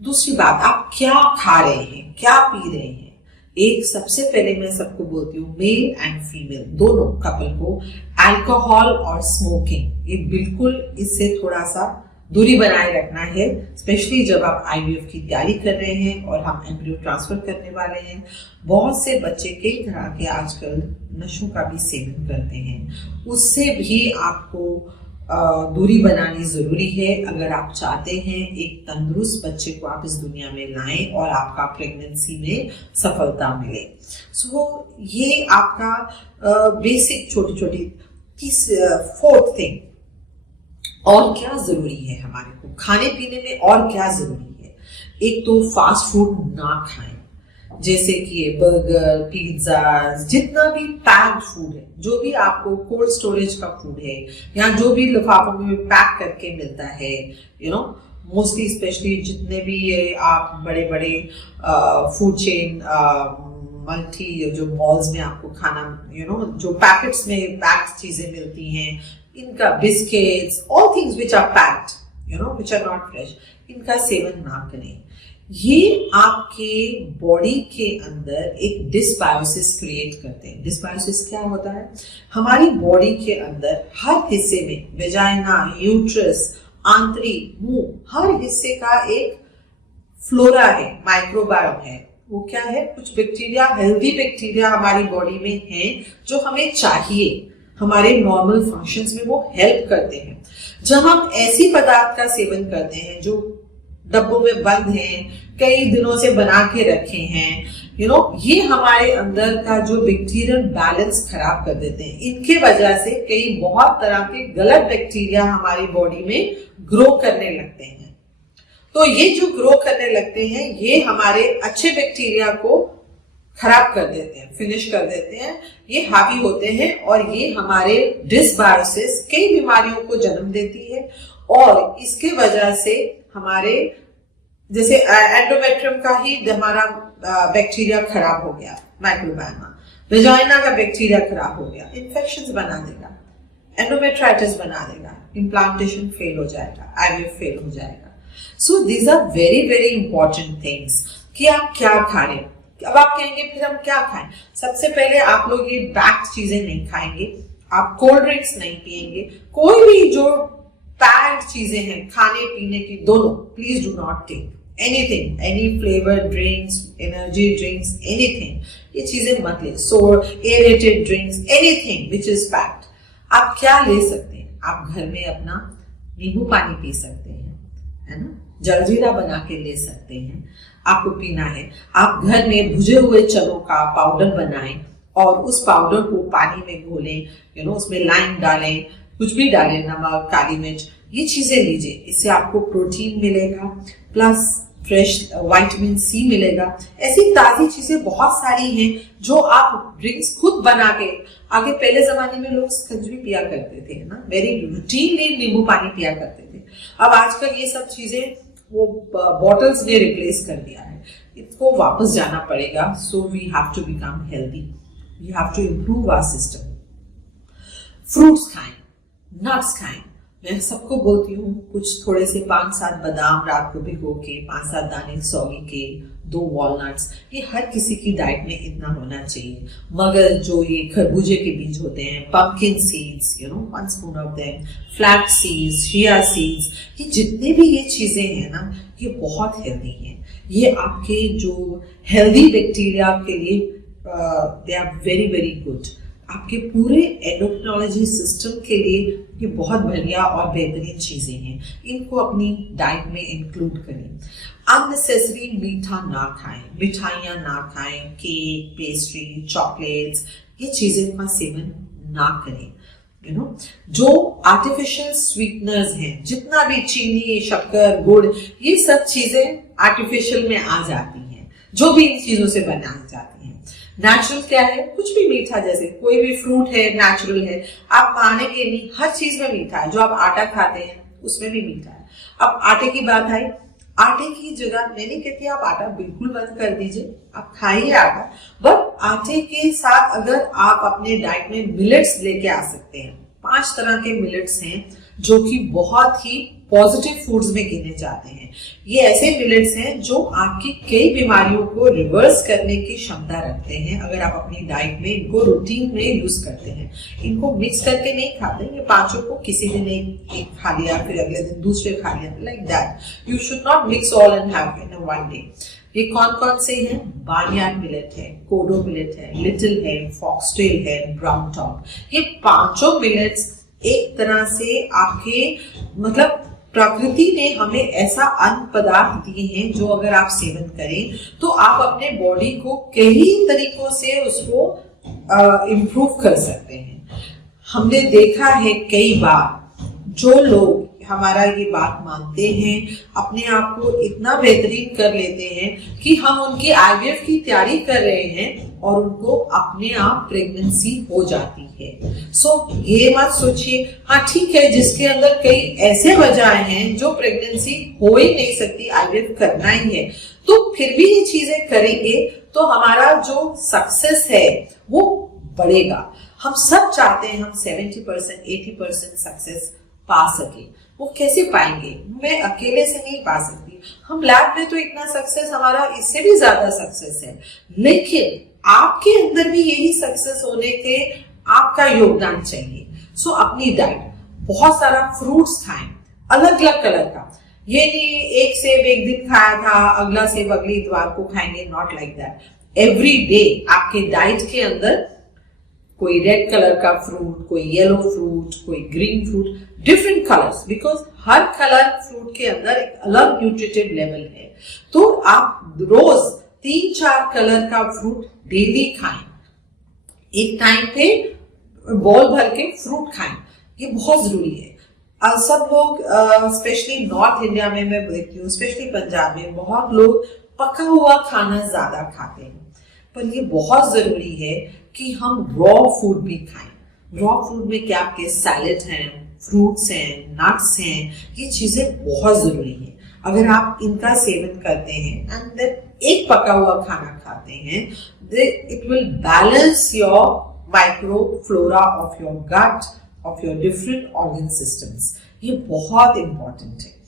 दूसरी बात, आप क्या खा रहे हैं, क्या पी रहे हैं। एक सबसे पहले मैं सबको बोलती हूँ, मेल एंड फीमेल दोनों कपल को अल्कोहल और स्मोकिंग, ये बिल्कुल इससे थोड़ा सा दूरी बनाए रखना है, स्पेशली जब आप आईवीएफ की तैयारी कर रहे हैं और हम एम्ब्रियो ट्रांसफर करने वाले हैं। बहुत से बच्चे कई तरह के आजकल नशों का भी सेवन करते हैं, उससे भी आपको दूरी बनानी जरूरी है अगर आप चाहते हैं एक तंदुरुस्त बच्चे को आप इस दुनिया में लाएं और आपका प्रेगनेंसी में सफलता मिले। सो ये आपका बेसिक छोटी छोटी फोर्थ थिंग। और क्या जरूरी है हमारे को खाने पीने में, और क्या जरूरी है। एक तो फास्ट फूड ना खाएं, जैसे कि बर्गर, पिज्जा, जितना भी पैक्ड फूड है, जो भी आपको कोल्ड स्टोरेज का फूड है या जो भी लिफाफों में पैक करके मिलता है, मोस्टली स्पेशली जितने भी ये आप बड़े बड़े फूड चेन मल्टी जो मॉल्स में आपको खाना जो पैकेट्स में पैक्ड चीजें मिलती हैं, इनका biscuits, all things which are packed which are not fresh, इनका सेवन ना करें। ये आपके बॉडी के अंदर एक डिसबायोसिस क्रिएट करते हैं। डिसबायोसिस क्या होता है? हमारी बॉडी के अंदर हर हिस्से में, वेजाइना, यूट्रस, आंतरिक, मुंह, हर हिस्से का एक फ्लोरा है, माइक्रोबायोम है। वो क्या है? कुछ बैक्टीरिया, हेल्दी बैक्टीरिया हमारी बॉडी में हैं जो हमें चाहिए, हमारे नॉर्मल फंक्शंस में वो हेल्प करते हैं। जब हम ऐसी पदार्थ का सेवन करते हैं जो डब्बों में बंद हैं, कई दिनों से बना के रखे हैं, ये हमारे अंदर का जो बैक्टीरियल बैलेंस खराब कर देते हैं। इनके वजह से कई बहुत तरह के गलत बैक्टीरिया हमारी बॉडी में ग्रो करने लगते हैं। तो ये जो ग्रो करने लगते हैं, ये हमारे अच्छे बैक्टीरिया को खराब कर देते हैं, फिनिश कर देते हैं, ये हावी होते हैं और ये हमारे डिसबायोसिस, कई बीमारियों को जन्म देती है। और इसके वजह से हमारे जैसे एंडोमेट्रियम का ही हमारा बैक्टीरिया खराब हो गया, माइक्रोबायोमा, वेजाइना का बैक्टीरिया खराब हो गया, इन्फेक्शंस बना देगा, एंडोमेट्राइटिस बना देगा, इम्प्लांटेशन फेल हो जाएगा, आईवीएफ फेल हो जाएगा। So these are very very important things कि आप क्या खा रहे हैं। अब आप कहेंगे फिर हम क्या खाएं? सबसे पहले आप लोग ये पैक्ड चीजें नहीं खाएंगे, आप कोल्ड ड्रिंक्स नहीं पिएंगे, कोई भी जो पैक्ड चीजें हैं खाने पीने की, दोनों please do not take anything, any flavoured drinks, energy drinks, anything, ये चीजें मत ले। Sour, aerated drinks, anything which is packed. आप क्या ले सकते हैं? आप घर में अपना नींबू पानी पी सकते हैं, है ना, जलजीरा बना के ले सकते हैं, आपको पीना है। आप घर में भुजे हुए चनों का पाउडर बनाएं और उस पाउडर को पानी में घोलें, उसमें लाइम डालें, कुछ भी डालें, नमक, काली मिर्च, ये चीजें लीजिए। इससे आपको प्रोटीन मिलेगा, प्लस फ्रेश विटामिन सी मिलेगा। ऐसी ताजी चीजें बहुत सारी हैं जो आप ड्रिंक्स खुद बना के, आगे पहले जमाने में लोग स्कंजवी पिया करते थे ना, वेरी रूटीनली नींबू पानी पिया करते थे। अब आजकल ये सब चीजें वो बॉटल्स ने रिप्लेस कर दिया है, इसको वापस जाना पड़ेगा। So we have to become healthy, we have to improve our system. Fruits खाएं, नट्स खाएं। मैं सबको बोलती हूँ कुछ थोड़े से 5-7 बादाम रात को भिगो के, 5-7 दाने सौगी के, 2 वॉलनट्स, ये हर किसी की डाइट में इतना होना चाहिए। मगर जो ये खरबूजे के बीज होते हैं, pumpkin seeds, 1 spoon of them, flax seeds, chia seeds, ये जितने भी ये चीजें हैं ना, ये बहुत हेल्दी हैं। ये आपके जो हेल्दी बैक्टीरिया के लिए they are very very good. आपके पूरे एंडोक्रिनोलॉजी सिस्टम के लिए ये बहुत बढ़िया और बेहतरीन चीजें हैं। इनको अपनी डाइट में इंक्लूड करें। अननेसेसरी मीठा ना खाएं, मिठाइयाँ ना खाएं, केक, पेस्ट्री, चॉकलेट्स, ये चीजें का सेवन ना करें। जो आर्टिफिशियल स्वीटनर्स हैं, जितना भी चीनी, शक्कर, गुड़, ये सब चीजें आर्टिफिशियल में आ जाती हैं, जो भी इन चीजों से बनाई जाती हैं। नेचुरल क्या है? कुछ भी मीठा, जैसे कोई भी फ्रूट है नेचुरल है, आप मानेंगे नहीं, हर चीज में मीठा है। जो आप आटा खाते हैं उसमें भी मीठा है। अब आटे की बात आई, आटे की जगह मैं नहीं कहती आप आटा बिल्कुल बंद कर दीजिए, आप खाइए आटा, बट आटे के साथ अगर आप अपने डाइट में मिलेट्स लेके आ सकते हैं, 5 तरह के मिलेट्स हैं जो कि बहुत ही पॉजिटिव फूड्स में गिने जाते हैं। ये ऐसे मिलेट्स हैं जो आपकी कई बीमारियों को रिवर्स करने की क्षमता रखते हैं अगर आप अपनी डाइट में इनको रूटीन में यूज करते हैं। इनको मिक्स करके नहीं खाते, ये पांचों को किसी दिन एक खा लिया, फिर अगले दिन दूसरे खा लिया, like that. You should not mix all and have in one day. ये कौन कौन से हैं? बार्नयार्ड मिलेट है, कोडो मिलेट है, लिटिल है, फॉक्सटेल है, ब्राउन टॉप। ये पांचों मिलेट्स एक तरह से आपके मतलब प्रकृति ने हमें ऐसा अन्न पदार्थ दिए हैं जो अगर आप सेवन करें तो आप अपने बॉडी को कई तरीकों से उसको इम्प्रूव कर सकते हैं। हमने देखा है कई बार जो लोग हमारा ये बात मानते हैं, अपने आप को इतना बेहतरीन कर लेते हैं कि हम उनकी आईवीएफ की तैयारी कर रहे हैं और उनको अपने आप प्रेगनेंसी हो जाती है। सो ये मत सोचिए, हाँ ठीक है, जिसके अंदर कई ऐसे वजह हैं जो प्रेगनेंसी हो ही नहीं सकती, आईवीएफ करना ही है, तो फिर भी ये चीजें करेंगे तो हमारा जो सक्सेस है वो बढ़ेगा। हम सब चाहते हैं हम 70% 80% सक्सेस पा सके। वो कैसे पाएंगे? मैं अकेले से नहीं पा सकती। हम लैब में तो इतना सक्सेस, हमारा इससे भी ज्यादा सक्सेस है, लेकिन आपके अंदर भी यही सक्सेस होने के आपका योगदान चाहिए। सो अपनी डाइट, बहुत सारा फ्रूट्स खाएं, अलग अलग कलर का। ये नहीं एक सेब एक दिन खाया था, अगला सेब अगले इतवार को खाएंगे, not like that. Every day आपके डाइट के अंदर कोई रेड कलर का फ्रूट, कोई येलो फ्रूट, कोई green fruit, different colours, because her colour fruit के अंदर एक अलग न्यूट्रिटिव लेवल है। तो आप रोज 3-4 कलर का फ्रूट डेली खाएं। एक टाइम पे बॉल भर के फ्रूट खाएं, ये बहुत जरूरी है। सब लोग स्पेशली नॉर्थ इंडिया में मैं देखती हूँ, स्पेशली पंजाब में बहुत लोग पका हुआ खाना ज्यादा खाते हैं, पर ये बहुत जरूरी है कि हम रॉ फूड भी खाएं। रॉ फूड में क्या आपके सैलेड हैं, फ्रूट्स हैं, नट्स हैं, ये चीजें बहुत जरूरी हैं। अगर आप इनका सेवन करते हैं एंड देन एक पका हुआ खाना खाते हैं, it will balance your microflora of your gut, of your different organ systems. ये बहुत इंपॉर्टेंट है।